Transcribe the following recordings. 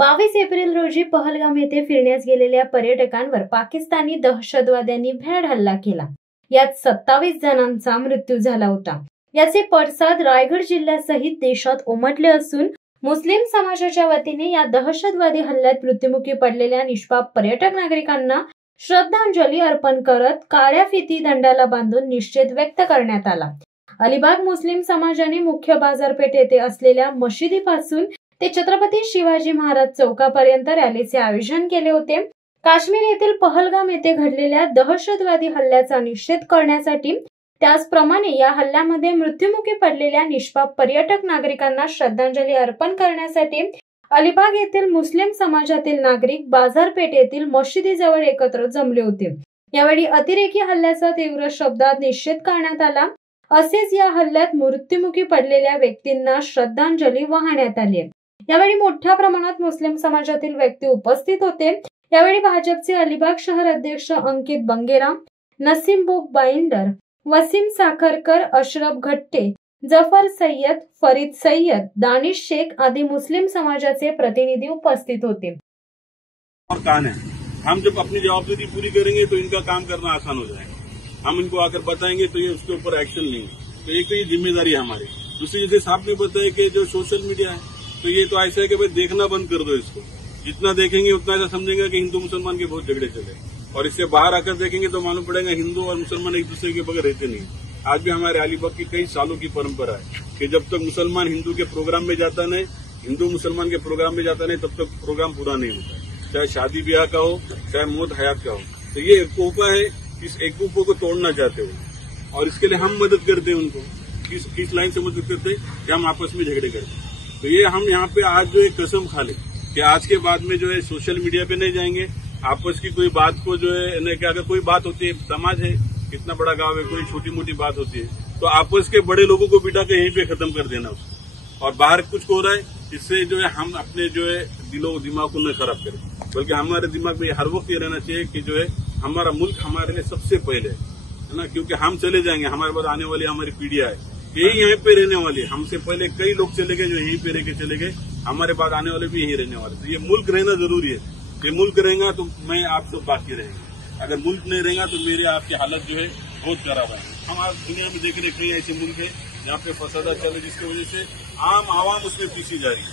22 April रोजी पहलगाम येथे फिरण्यास गेलेल्या पर्यटकांवर पाकिस्तानी दहशतवाद्यांनी भ्याड हल्ला केला। यात 27 जणांचा मृत्यू झाला होता। याचे पडसाद रायगड जिल्ह्यासहित देशात उमटले असून मुस्लिम समाजाच्या वतीने या दहशतवादी हल्ल्यात मृत्युमुखी पडलेल्या निष्पाप पर्यटक नागरिकांना श्रद्धांजली अर्पण करत काळ्या फिती दंडाला बांधून निषेध व्यक्त करण्यात आला। अलिबाग मुस्लिम समाजाने मुख्य बाजारपेठ येथे असलेल्या मशिदीपासून ते छत्रपती शिवाजी महाराज चौकापर्यंत रॅलीचे आयोजन केले होते। काश्मीर येथील पहलगाम येथे घडलेल्या दहशतवादी हल्ल्याचा निषेध करण्यासाठी त्याचप्रमाणे या हल्ल्यामध्ये मृत्युमुखी पडलेल्या निष्पाप पर्यटक नागरिकांना श्रद्धांजली अर्पण करण्यासाठी अलिबाग येथील मुस्लिम समाजातील नागरिक बाजारपेठ येथील मशिदीजवळ एकत्र जमले होते। यावेळी अतिरेकी हल्ल्याचा तीव्र शब्दात निषेध करण्यात आला। असेच या हल्ल्यात मृत्युमुखी पडलेल्या व्यक्तींना श्रद्धांजली वाहण्यात आली। यावेळी मोठ्या प्रमाणात मुस्लिम समाजातील व्यक्ती उपस्थित होते। यावेळी भाजपचे अलिबाग शहर अध्यक्ष अंकित बंगेरा, नसीम बुक बाइंडर, वसीम साखरकर, अशरफ घट्टे, जफर सय्यद, फरीद सय्यद, दानिश शेख आदि मुस्लिम समाजाचे प्रतिनिधी उपस्थित होते। और कान है, हम जब अपनी जवाबदेही पूरी करेंगे तो इनका काम करना आसान हो जाएगा। हम इनको आकर बताएंगे तो ये उसके ऊपर एक्शन लेंगे। तो एक तो ये जिम्मेदारी है हमारी। दूसरी, जैसे साहब ने बताया कि जो सोशल मीडिया है तो ये तो ऐसा है कि भाई देखना बंद कर दो इसको। जितना देखेंगे उतना ऐसा समझेंगे कि हिंदू मुसलमान के बहुत झगड़े चले, और इससे बाहर आकर देखेंगे तो मालूम पड़ेगा हिंदू और मुसलमान एक दूसरे के बगैर रहते नहीं। आज भी हमारे अलीबाग की कई सालों की परंपरा है कि जब तक मुसलमान हिंदू के प्रोग्राम में जाता नहीं, हिंदू मुसलमान के प्रोग्राम में जाता नहीं, तब तक प्रोग्राम पूरा नहीं होता, चाहे शादी ब्याह का हो, चाहे मौत हयात का हो। तो ये एकूपा है, इस एकूपा को तोड़ना चाहते हो, और इसके लिए हम मदद करते हैं उनको। किस लाइन से मदद करते हैं कि हम आपस में झगड़े करते हैं। तो ये हम यहाँ पे आज जो एक कसम खा ले कि आज के बाद में जो है सोशल मीडिया पे नहीं जाएंगे। आपस की कोई बात को जो है कि अगर कोई बात होती है, समाज है कितना बड़ा गांव है, कोई छोटी मोटी बात होती है तो आपस के बड़े लोगों को बिठा के यहीं पे खत्म कर देना उसको। और बाहर कुछ हो रहा है, इससे जो है हम अपने जो है दिलो दिमाग को न खराब करें, बल्कि हमारे दिमाग में हर वक्त ये रहना चाहिए कि जो है हमारा मुल्क हमारे लिए सबसे पहले है ना, क्योंकि हम चले जाएंगे, हमारे बाद आने वाली हमारी पीढ़ियां है, यही यहाँ पे रहने वाली। हमसे पहले कई लोग चले गए जो यहीं पे रह के चले गए, हमारे बाद आने वाले भी यहीं रहने वाले। तो ये मुल्क रहना जरूरी है। ये मुल्क रहेगा तो मैं आप सब बाकी रहेंगे। अगर मुल्क नहीं रहेगा तो मेरे आपकी हालत जो है बहुत खराब है। हम आज दुनिया में देख रहे कई ऐसे मुल्क है जहाँ पे फसादा चल रहे, जिसकी वजह से आम आवाम उसमें पीछी जा रही है,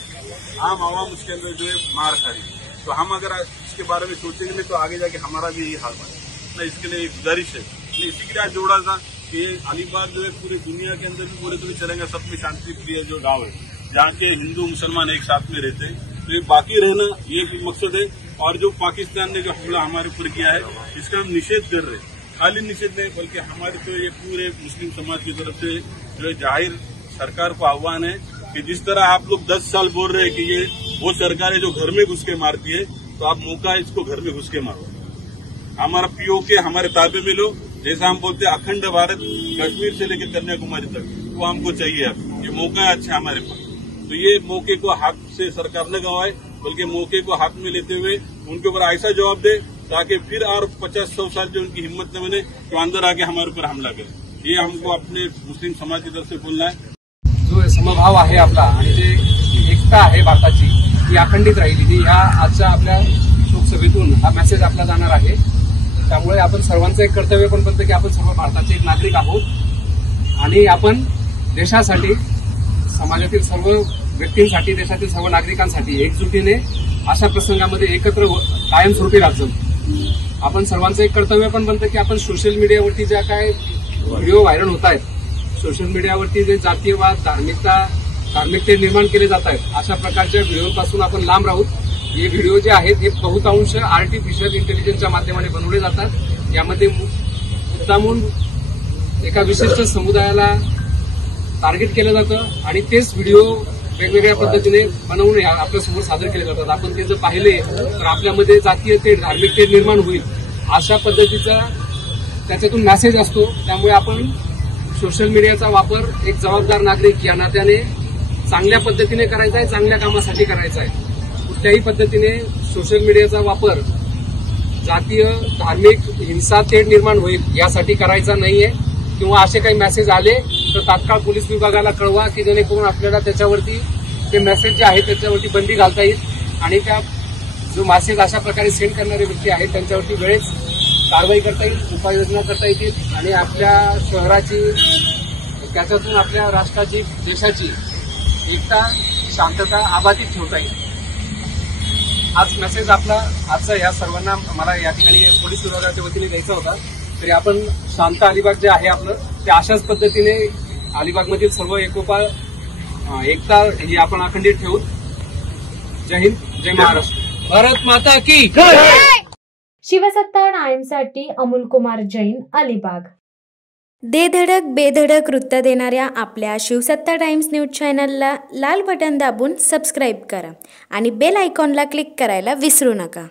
आम आवाम उसके अंदर जो है मार खा रही है। तो हम अगर इसके बारे में सोचेंगे तो आगे जाके हमारा भी यही हाल बने। इसके लिए एक गुजारिश है, इसी के लिए आज जोड़ा था कि अलीबाग जो है पूरी दुनिया के अंदर भी पूरे चलेगा, सब में शांति प्रिय जो गांव है जहाँ के हिंदू मुसलमान एक साथ में रहते हैं। तो ये बाकी रहना ये भी मकसद है। और जो पाकिस्तान ने जो हमला हमारे ऊपर किया है इसका हम निषेध कर रहे हैं। खाली निषेध नहीं बल्कि हमारे तो ये पूरे मुस्लिम समाज की तरफ से जो जाहिर सरकार को आह्वान है कि जिस तरह आप लोग 10 साल बोल रहे हैं कि ये वो सरकार है जो घर में घुस के मारती है, तो आप मौका है इसको घर में घुस के मारो। हमारा पीओके हमारे ताबे में लो, जैसा हम बोलते हैं अखंड भारत कश्मीर से लेकर कन्याकुमारी तक, वो हमको चाहिए। अब ये मौका है अच्छा हमारे पास, तो ये मौके को हाथ से सरकार न गंवाए बल्कि मौके को हाथ में लेते हुए उनके ऊपर ऐसा जवाब दे ताकि फिर और 50-100 साल जो उनकी हिम्मत न बने तो अंदर आके हमारे ऊपर हमला करे। ये हमको अपने मुस्लिम समाज की तरफ से बोलना है। जो समभाव आहे आपला आणि जे एकता आहे भारताची ती अखंडित राहिली, ह्या आजच्या आपल्या शोकसभेतून हा मेसेज आपला जाणार आहे। त्यामुळे आपण सर्वांचं एक कर्तव्य पण बनतं की आपण सर्व भारताचे एक नागरिक आहोत आणि आपण देशासाठी, समाजातील सर्व व्यक्तींसाठी, देशातील सर्व नागरिकांसाठी एकजुटीने अशा प्रसंगामध्ये एकत्र कायमस्वरूपी राहतो। आपण सर्वांचं एक कर्तव्य पण बनतं की आपण सोशल मीडियावरती ज्या काय व्हिडिओ व्हायरल होत आहेत, सोशल मीडियावरती जे जातीयवाद, धार्मिकते निर्माण केले जात आहेत, अशा प्रकारच्या व्हिडिओपासून आपण लांब राहू। हे व्हिडिओ जे आहेत हे बहुतांश आर्टिफिशियल इंटेलिजन्सच्या माध्यमाने बनवले जातात। यामध्ये मुद्दामून एका विशिष्ट समुदायाला टार्गेट केलं जातं आणि तेच व्हिडिओ वेगवेगळ्या पद्धतीने बनवून आपल्यासमोर सादर केले जातात। आपण ते जर पाहिले तर आपल्यामध्ये जातीयते, धार्मिकते निर्माण होईल अशा पद्धतीचा त्याच्यातून मेसेज असतो। त्यामुळे आपण सोशल मीडियाचा वापर एक जबाबदार नागरिक या नात्याने चांगल्या पद्धतीने करायचा आहे, चांगल्या कामासाठी करायचा आहे। कुठल्याही पद्धतीने सोशल मीडियाचा वापर जातीय, धार्मिक हिंसा तेढ निर्माण होईल यासाठी करायचा नाहीये, किंवा असे काही मेसेज आले तर तात्काळ पोलीस विभागाला कळवा की जेणेकरून आपल्याला त्याच्यावरती ते मेसेज जे आहे त्याच्यावरती बंदी घालता येईल आणि त्या जो मेसेज अशा प्रकारे सेंड करणारे व्यक्ती आहेत त्यांच्यावरती वेळेस कारवाई करता येईल, उपाययोजना करता येतील आणि आपल्या शहराची त्याच्यातून आपल्या राष्ट्राची देशाची एकता शांतता अबाधित ठेवता येईल. हाच मेसेज आपला आजचा या सर्वांना मला या ठिकाणी पोलीस विभागाच्या वतीने द्यायचा होता. तरी आपण शांत अलिबाग जे आहे आपलं ते अशाच पद्धतीने अलिबागमधील सर्व एकोपा एकता ही आपण अखंडित ठेवू. जय हिंद, जय महाराष्ट्र, भारत माता की शिवसत्ता टाइम्ससाठी अमोल कुमार जैन, अलिबाग. देधडक बेधडक वृत्त देणाऱ्या आपल्या शिवसत्ता टाइम्स न्यूज चॅनलला लाल बटन दाबून सबस्क्राईब करा आणि बेल आयकॉनला क्लिक करायला विसरू नका.